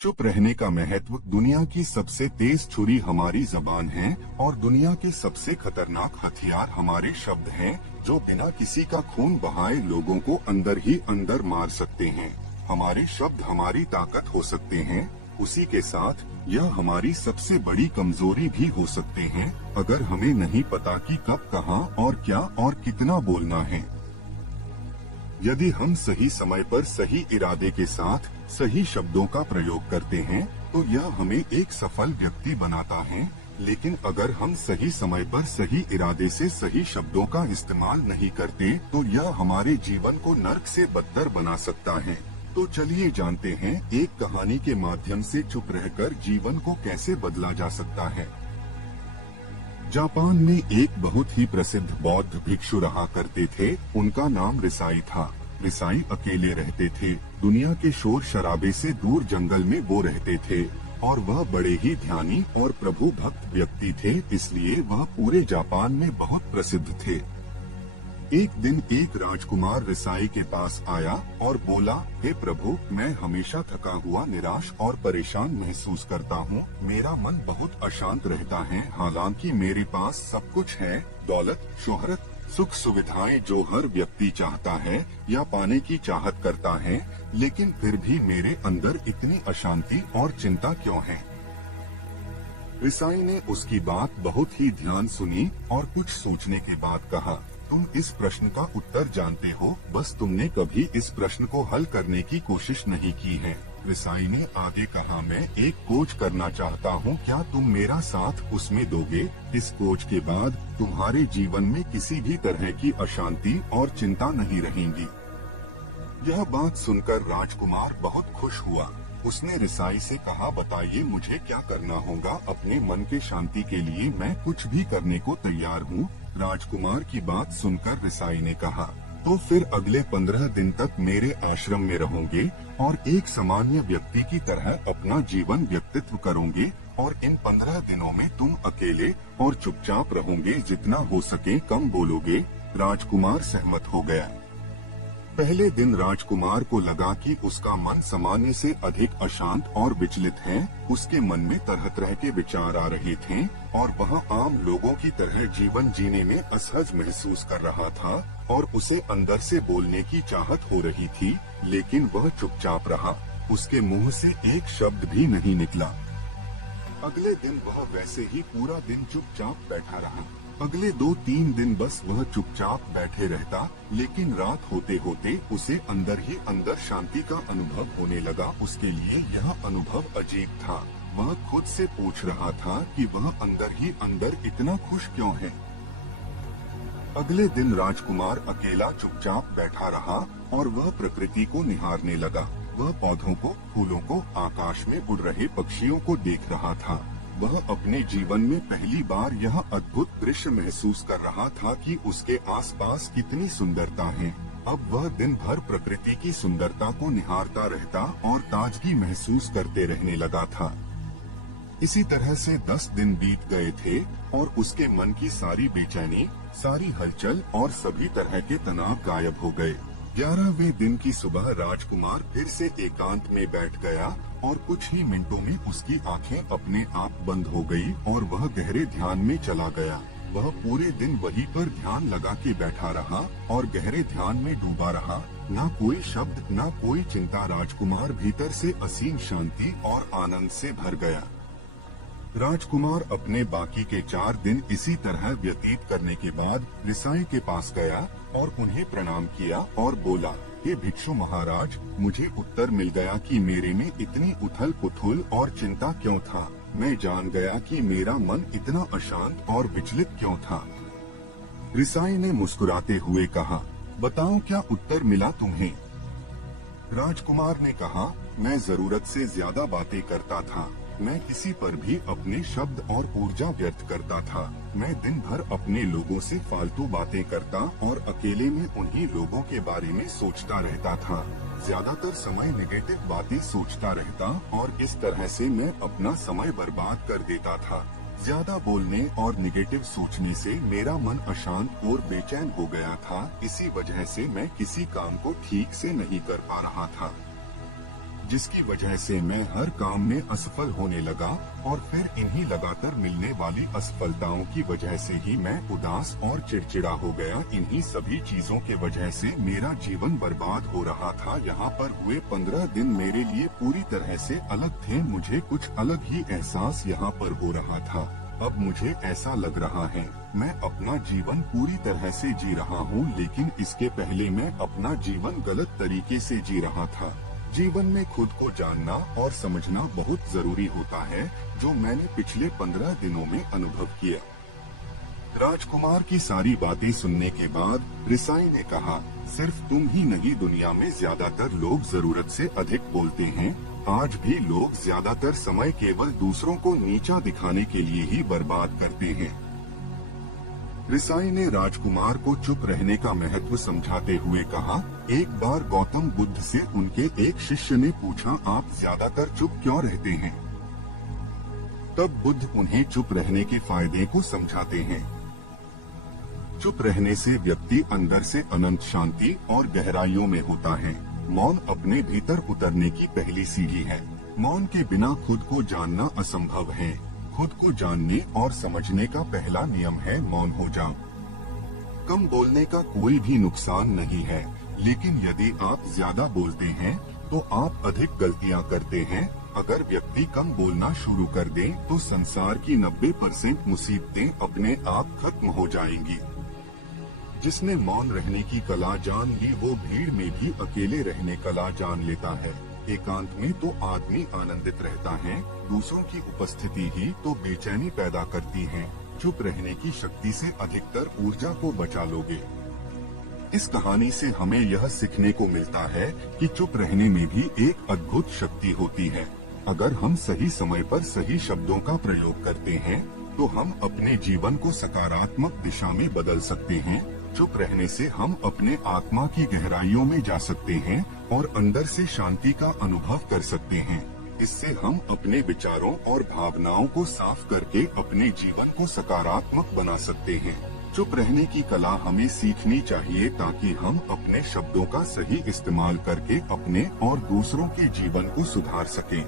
चुप रहने का महत्व। दुनिया की सबसे तेज छुरी हमारी जबान है और दुनिया के सबसे खतरनाक हथियार हमारे शब्द हैं, जो बिना किसी का खून बहाए लोगों को अंदर ही अंदर मार सकते हैं। हमारे शब्द हमारी ताकत हो सकते हैं, उसी के साथ यह हमारी सबसे बड़ी कमजोरी भी हो सकते हैं, अगर हमें नहीं पता कि कब, कहां और क्या और कितना बोलना है। यदि हम सही समय पर सही इरादे के साथ सही शब्दों का प्रयोग करते हैं तो यह हमें एक सफल व्यक्ति बनाता है, लेकिन अगर हम सही समय पर सही इरादे से सही शब्दों का इस्तेमाल नहीं करते तो यह हमारे जीवन को नर्क से बदतर बना सकता है। तो चलिए जानते हैं एक कहानी के माध्यम से चुप रहकर जीवन को कैसे बदला जा सकता है। जापान में एक बहुत ही प्रसिद्ध बौद्ध भिक्षु रहा करते थे। उनका नाम रिसाई था। रिसाई अकेले रहते थे। दुनिया के शोर शराबे से दूर जंगल में वो रहते थे और वह बड़े ही ध्यानी और प्रभु भक्त व्यक्ति थे, इसलिए वह पूरे जापान में बहुत प्रसिद्ध थे। एक दिन एक राजकुमार रिसाई के पास आया और बोला, हे प्रभु, मैं हमेशा थका हुआ, निराश और परेशान महसूस करता हूँ। मेरा मन बहुत अशांत रहता है। हालांकि मेरे पास सब कुछ है, दौलत, शोहरत, सुख सुविधाएं जो हर व्यक्ति चाहता है या पाने की चाहत करता है, लेकिन फिर भी मेरे अंदर इतनी अशांति और चिंता क्यों है। रिसाई ने उसकी बात बहुत ही ध्यान सुनी और कुछ सोचने के बाद कहा, तुम इस प्रश्न का उत्तर जानते हो, बस तुमने कभी इस प्रश्न को हल करने की कोशिश नहीं की है। रिसाई ने आगे कहा, मैं एक खोज करना चाहता हूँ, क्या तुम मेरा साथ उसमें दोगे? इस खोज के बाद तुम्हारे जीवन में किसी भी तरह की अशांति और चिंता नहीं रहेंगी। यह बात सुनकर राजकुमार बहुत खुश हुआ। उसने रिसाई से कहा, बताइए मुझे क्या करना होगा? अपने मन के शांति के लिए मैं कुछ भी करने को तैयार हूँ। राजकुमार की बात सुनकर रिसाई ने कहा, तो फिर अगले 15 दिन तक मेरे आश्रम में रहोगे और एक सामान्य व्यक्ति की तरह अपना जीवन व्यक्तित्व करोगे और इन 15 दिनों में तुम अकेले और चुपचाप रहोगे, जितना हो सके कम बोलोगे। राजकुमार सहमत हो गया। पहले दिन राजकुमार को लगा कि उसका मन सामान्य से अधिक अशांत और विचलित है। उसके मन में तरह तरह के विचार आ रहे थे और वह आम लोगों की तरह जीवन जीने में असहज महसूस कर रहा था और उसे अंदर से बोलने की चाहत हो रही थी, लेकिन वह चुपचाप रहा। उसके मुंह से एक शब्द भी नहीं निकला। अगले दिन वह वैसे ही पूरा दिन चुपचाप बैठा रहा। अगले 2-3 दिन बस वह चुपचाप बैठे रहता, लेकिन रात होते होते उसे अंदर ही अंदर शांति का अनुभव होने लगा। उसके लिए यह अनुभव अजीब था। वह खुद से पूछ रहा था कि वह अंदर ही अंदर इतना खुश क्यों है। अगले दिन राजकुमार अकेला चुपचाप बैठा रहा और वह प्रकृति को निहारने लगा। वह पौधों को, फूलों को, आकाश में उड़ रहे पक्षियों को देख रहा था। वह अपने जीवन में पहली बार यह अद्भुत दृश्य महसूस कर रहा था कि उसके आसपास कितनी सुंदरता है। अब वह दिन भर प्रकृति की सुंदरता को निहारता रहता और ताजगी महसूस करते रहने लगा था। इसी तरह से 10 दिन बीत गए थे और उसके मन की सारी बेचैनी, सारी हलचल और सभी तरह के तनाव गायब हो गए। 11वें दिन की सुबह राजकुमार फिर से एकांत में बैठ गया और कुछ ही मिनटों में उसकी आंखें अपने आप बंद हो गई और वह गहरे ध्यान में चला गया। वह पूरे दिन वहीं पर ध्यान लगा के बैठा रहा और गहरे ध्यान में डूबा रहा। न कोई शब्द, न कोई चिंता। राजकुमार भीतर से असीम शांति और आनंद से भर गया। राजकुमार अपने बाकी के 4 दिन इसी तरह व्यतीत करने के बाद रिसाई के पास गया और उन्हें प्रणाम किया और बोला, हे भिक्षु महाराज, मुझे उत्तर मिल गया कि मेरे में इतनी उथल पुथल और चिंता क्यों था। मैं जान गया कि मेरा मन इतना अशांत और विचलित क्यों था। रिसाई ने मुस्कुराते हुए कहा, बताओ क्या उत्तर मिला तुम्हें? राजकुमार ने कहा, मैं जरूरत से ज्यादा बातें करता था। मैं किसी पर भी अपने शब्द और ऊर्जा व्यर्थ करता था। मैं दिन भर अपने लोगों से फालतू बातें करता और अकेले में उन्हीं लोगों के बारे में सोचता रहता था। ज्यादातर समय नेगेटिव बातें सोचता रहता और इस तरह से मैं अपना समय बर्बाद कर देता था। ज्यादा बोलने और निगेटिव सोचने से मेरा मन अशांत और बेचैन हो गया था। इसी वजह से मैं किसी काम को ठीक से नहीं कर पा रहा था। जिसकी वजह से मैं हर काम में असफल होने लगा और फिर इन्हीं लगातार मिलने वाली असफलताओं की वजह से ही मैं उदास और चिड़चिड़ा हो गया। इन्हीं सभी चीजों के वजह से मेरा जीवन बर्बाद हो रहा था। यहाँ पर हुए 15 दिन मेरे लिए पूरी तरह से अलग थे। मुझे कुछ अलग ही एहसास यहाँ पर हो रहा था। अब मुझे ऐसा लग रहा है मैं अपना जीवन पूरी तरह से जी रहा हूँ, लेकिन इसके पहले मैं अपना जीवन गलत तरीके से जी रहा था। जीवन में खुद को जानना और समझना बहुत जरूरी होता है, जो मैंने पिछले 15 दिनों में अनुभव किया। राजकुमार की सारी बातें सुनने के बाद रिसाई ने कहा, सिर्फ तुम ही नहीं, दुनिया में ज्यादातर लोग जरूरत से अधिक बोलते हैं। आज भी लोग ज्यादातर समय केवल दूसरों को नीचा दिखाने के लिए ही बर्बाद करते हैं। रिसाई ने राजकुमार को चुप रहने का महत्व समझाते हुए कहा, एक बार गौतम बुद्ध से उनके एक शिष्य ने पूछा, आप ज्यादातर चुप क्यों रहते हैं? तब बुद्ध उन्हें चुप रहने के फायदे को समझाते हैं। चुप रहने से व्यक्ति अंदर से अनंत शांति और गहराइयों में होता है। मौन अपने भीतर उतरने की पहली सीढ़ी है। मौन के बिना खुद को जानना असंभव है। खुद को जानने और समझने का पहला नियम है मौन हो जाओ। कम बोलने का कोई भी नुकसान नहीं है, लेकिन यदि आप ज्यादा बोलते हैं तो आप अधिक गलतियां करते हैं। अगर व्यक्ति कम बोलना शुरू कर दे तो संसार की 90% मुसीबतें अपने आप खत्म हो जाएंगी। जिसने मौन रहने की कला जान ली, वो भीड़ में भी अकेले रहने कला जान लेता है। एकांत में तो आदमी आनंदित रहता है, दूसरों की उपस्थिति ही तो बेचैनी पैदा करती है। चुप रहने की शक्ति से अधिकतर ऊर्जा को बचा लोगे। इस कहानी से हमें यह सीखने को मिलता है कि चुप रहने में भी एक अद्भुत शक्ति होती है। अगर हम सही समय पर सही शब्दों का प्रयोग करते हैं तो हम अपने जीवन को सकारात्मक दिशा में बदल सकते हैं। चुप रहने से हम अपने आत्मा की गहराइयों में जा सकते हैं और अंदर से शांति का अनुभव कर सकते हैं। इससे हम अपने विचारों और भावनाओं को साफ करके अपने जीवन को सकारात्मक बना सकते हैं। चुप रहने की कला हमें सीखनी चाहिए ताकि हम अपने शब्दों का सही इस्तेमाल करके अपने और दूसरों के जीवन को सुधार सकें।